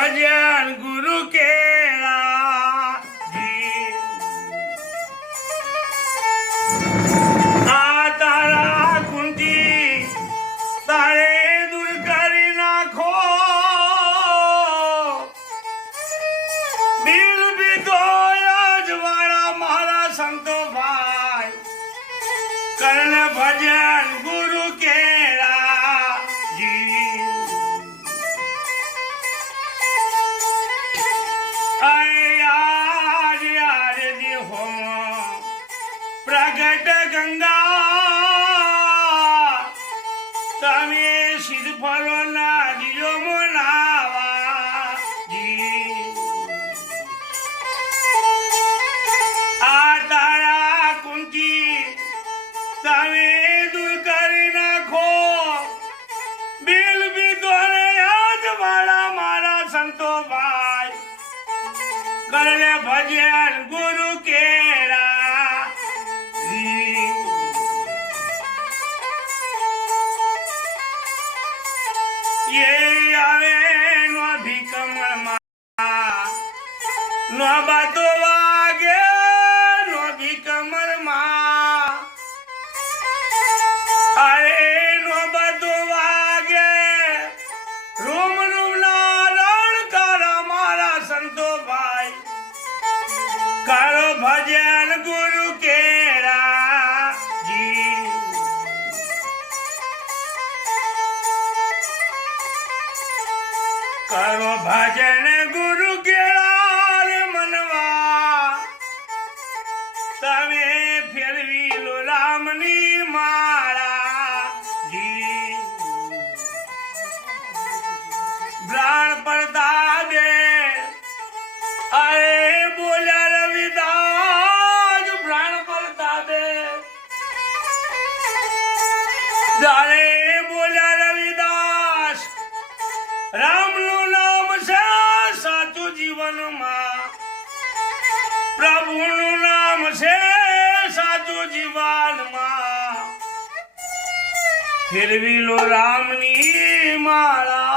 भजन गुरु केला जी। आ तारा कुंती तारे दूर કરી નાખો દિલ બીતો અજવાળા મારા સંતો ભાઈ કર્ણ ભજન ગુરુ કેળા જી। आज आज देहो प्रगट गंगा तमे सिद्ध फलो ना दियो मनावा जी। आ तारा कुंती तमे दूर કરી નાખો બિલ બીતોને અજવાળા મારા સંતો ભાઈ કરલે ભજન ગુરુ કેળા જી। ये आवे नो भी कमर नो बातो वागे नो भी कमर अरे नो बातो वागे रूम रूम नारायण करा मारा संतो भाई करो भजन गुरु केरा जी। करो भजन गुरु केरा रे मनवा तमे फेरवी लो रामनी मारा जी। प्राण पड़ता दे अरे बोला रविदास प्राण पड़ता दे अरे बोला रविदास राम નું નામ છે સાચું જીવનમાં પ્રભુનું નામ છે સાચું જીવનમાં ફેરવી લો રામની માળા।